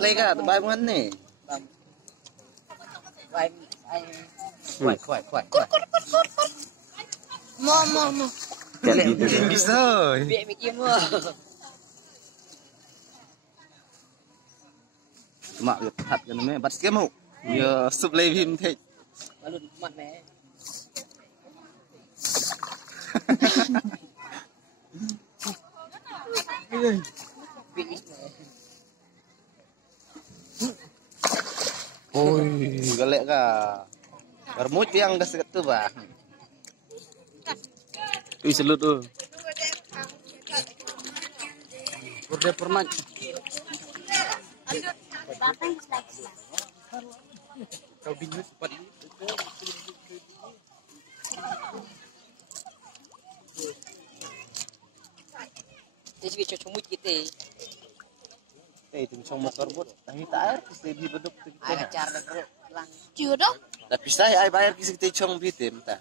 play ka, bay mo ni. Bay ay. Kuat. Mo. Bisa. Biar mikir mo. Mak yo hat kan me bat ke mo. Yo sup lay him thej. Balun mat me. Oi, galak ka. Bermut yang dah sekat tu bah. Ih selut tu. Udah pernah. Kau bingung cepat. Jadi kita cuma kita. Itu cuma motor bot. Tapi tak air kita beduk kita. Ada cara lang. Chưa đó. Tapi saya bayar kita cong bitim tak.